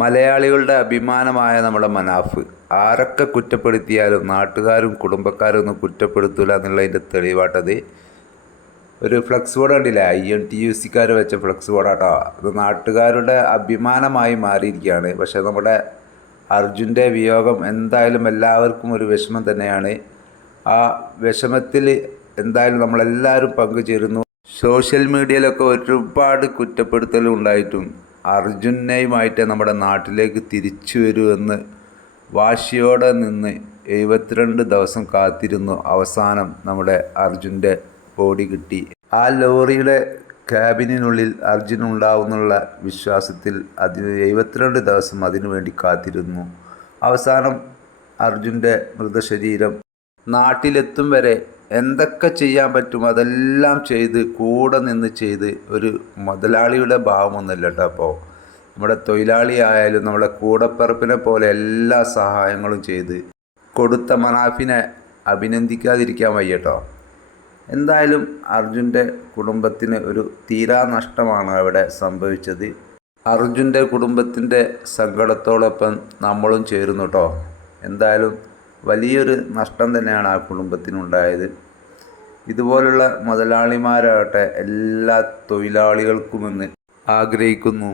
മലയാളികളുടെ അഭിമാനമായ നമ്മുടെ മനാഫ്. ആരൊക്കെ കുറ്റപ്പെടുത്തിയാലും നാട്ടുകാരും കുടുംബക്കാരും ഒന്നും കുറ്റപ്പെടുത്തില്ല എന്നുള്ളതിന്റെ തെളിവാട്ടത് ഒരു ഫ്ലക്സ് ബോർഡ് കണ്ടില്ലേ? ഐ എൻ ടി യു സിക്കാർ വെച്ച ഫ്ലക്സ് ബോർഡാട്ടോ. അത് നാട്ടുകാരുടെ അഭിമാനമായി മാറിയിരിക്കുകയാണ്. പക്ഷേ നമ്മുടെ അർജുന്റെ വിയോഗം എന്തായാലും എല്ലാവർക്കും ഒരു വിഷമം തന്നെയാണ്. ആ വിഷമത്തിൽ എന്തായാലും നമ്മളെല്ലാവരും പങ്കുചേരുന്നു. സോഷ്യൽ മീഡിയയിലൊക്കെ ഒരുപാട് കുറ്റപ്പെടുത്തലും ഉണ്ടായിട്ടും അർജുനെയുമായിട്ട് നമ്മുടെ നാട്ടിലേക്ക് തിരിച്ചു വരുമെന്ന് വാശിയോടെ നിന്ന് എഴുപത്തിരണ്ട് ദിവസം കാത്തിരുന്നു അവസാനം നമ്മുടെ അർജുന്റെ ബോഡി കിട്ടി. ആ ലോറിയുടെ ക്യാബിനുള്ളിൽ അർജുൻ ഉണ്ടാവുന്നുള്ള വിശ്വാസത്തിൽ അതിന് എഴുപത്തിരണ്ട് ദിവസം അതിനു വേണ്ടി കാത്തിരുന്നു. അവസാനം അർജുന്റെ മൃതശരീരം നാട്ടിലെത്തും വരെ എന്തൊക്കെ ചെയ്യാൻ പറ്റും അതെല്ലാം ചെയ്ത് കൂടെ നിന്ന് ചെയ്ത് ഒരു മുതലാളിയുടെ ഭാവമൊന്നുമില്ല കേട്ടോ അപ്പോൾ. നമ്മുടെ തൊഴിലാളിയായാലും നമ്മുടെ കൂടപ്പിറപ്പിനെ പോലെ എല്ലാ സഹായങ്ങളും ചെയ്ത് കൊടുത്ത മനാഫിനെ അഭിനന്ദിക്കാതിരിക്കാൻ വയ്യ കേട്ടോ. എന്തായാലും അർജുന്റെ കുടുംബത്തിന് ഒരു തീരാ നഷ്ടമാണ് അവിടെ സംഭവിച്ചത്. അർജുന്റെ കുടുംബത്തിന്റെ സങ്കടത്തോടൊപ്പം നമ്മളും ചേരുന്നു കേട്ടോ. എന്തായാലും വലിയൊരു നഷ്ടം തന്നെയാണ് ആ കുടുംബത്തിനുണ്ടായത്. ഇതുപോലുള്ള മുതലാളിമാരാകട്ടെ എല്ലാ തൊഴിലാളികൾക്കുമെന്ന് ആഗ്രഹിക്കുന്നു.